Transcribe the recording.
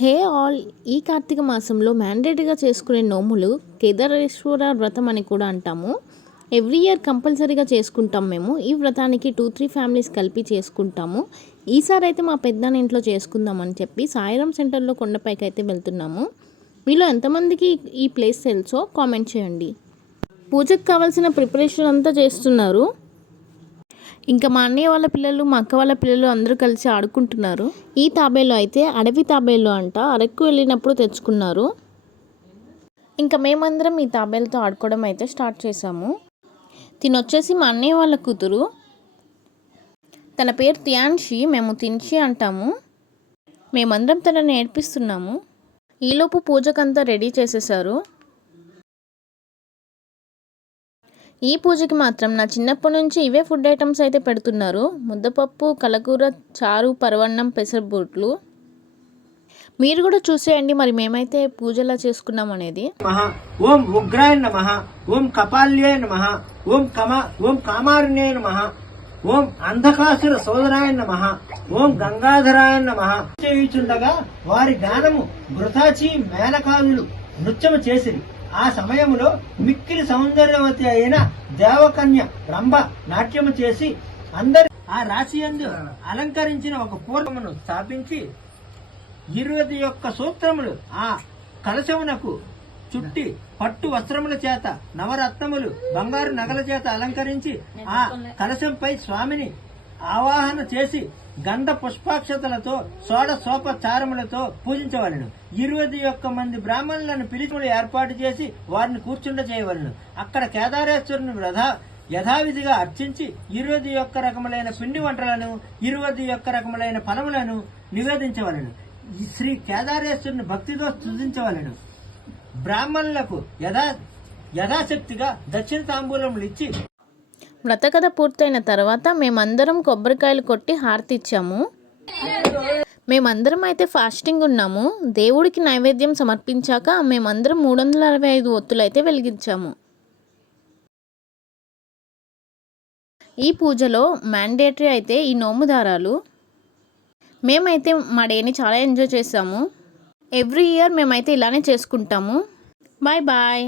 Hey all, ఈ కార్తీక మాసంలో మ్యాండేటరీగా చేసుకునే నోములు కేదారేశ్వర వ్రతం అని కూడా అంటాము. ఎవ్రీ ఇయర్ కంపల్సరీగా చేసుకుంటాం మేము. ఈ వ్రతానికి 2-3 ఫ్యామిలీస్ కలిపి చేసుకుంటాము. ఈసారి అయితే మా పెద్దనాన్న ఇంట్లో చేసుకుందామని చెప్పి సాయిరామ్ సెంటర్లో కొండపైకి అయితే వెళ్తున్నాము. మీలో ఎంతమందికి ఈ ప్లేస్ తెలుసో కామెంట్ చేయండి. పూజకు కావాల్సిన ప్రిపరేషన్ అంతా చేస్తున్నారు. ఇంకా మా అన్నయ్య వాళ్ళ పిల్లలు, మా అక్క వాళ్ళ పిల్లలు అందరూ కలిసి ఆడుకుంటున్నారు. ఈ తాబేలు అయితే అడవి తాబేలు అంట, అరకు వెళ్ళినప్పుడు తెచ్చుకున్నారు. ఇంకా మేమందరం ఈ తాబేలతో ఆడుకోవడం అయితే స్టార్ట్ చేసాము. తినొచ్చేసి మా అన్నయ్య వాళ్ళ కూతురు, తన పేరు త్యాన్షి, మేము తిన్షి అంటాము. మేమందరం తనని నేర్పిస్తున్నాము. ఈలోపు పూజకంతా రెడీ చేసేసారు. ఈ పూజకి మాత్రం నా చిన్నప్పటి నుంచి ఇవే ఫుడ్ ఐటమ్స్ అయితే పెడుతున్నారు. ముద్దపప్పు, కలకూర, చారు, పరవన్నం, పెసరబొట్లు. మీరు కూడా చూసేయండి మరి మేమైతే పూజలా చేసుకున్నాం అనేది. ఓం ఉగ్రాయ నమః, ఓం కపాల్యే నమః, ఓం కామార్ణ్యే నమః, ఓం అంధకాసుర సోదరాయ నమః, ఓం గంగాధరాయ నమః చేయుచుండగా వారి గానము ఘృతాచి మేనకాదులు నృత్యము చేసిరి. ఆ సమయంలో మిక్కిలి సౌందర్యవతి అయిన దేవకన్య రంభ నాట్యము చేసి అందరి ఆ రాశియందు అలంకరించిన ఒక పూర్వమును స్థాపించి 21 సూత్రములు ఆ కలశమునకు చుట్టి పట్టు వస్త్రముల చేత నవరత్నములు బంగారు నగల చేత అలంకరించి ఆ కలశంపై స్వామిని ఆవాహన చేసి గంధ పుష్పాక్షతలతో షోడశోపచారములతో పూజించవలను. 21 మంది బ్రాహ్మణులను పిలిచి ఏర్పాటు చేసి వారిని కూర్చుండ చేయవలను. అక్కడ కేదారేశ్వరుని యథావిధిగా అర్చించి 21 రకములైన పిండి వంటలను 21 రకములైన ఫలములను నివేదించవలను. శ్రీ కేదారేశ్వరుని భక్తితో స్తుతించవలను. బ్రాహ్మణులకు యథాశక్తిగా దక్షిణ తాంబూలములు ఇచ్చి వ్రతకథ పూర్తయిన తర్వాత మేమందరం కొబ్బరికాయలు కొట్టి హారతి ఇచ్చాము. మేమందరం అయితే ఫాస్టింగ్ ఉన్నాము. దేవుడికి నైవేద్యం సమర్పించాక మేమందరం 365 ఒత్తులు అయితే వెలిగించాము. ఈ పూజలో మ్యాండేటరీ అయితే ఈ నోము దారాలు. మేమైతే మా డేని చాలా ఎంజాయ్ చేసాము. ఎవ్రీ ఇయర్ మేమైతే ఇలానే చేసుకుంటాము. Bye bye.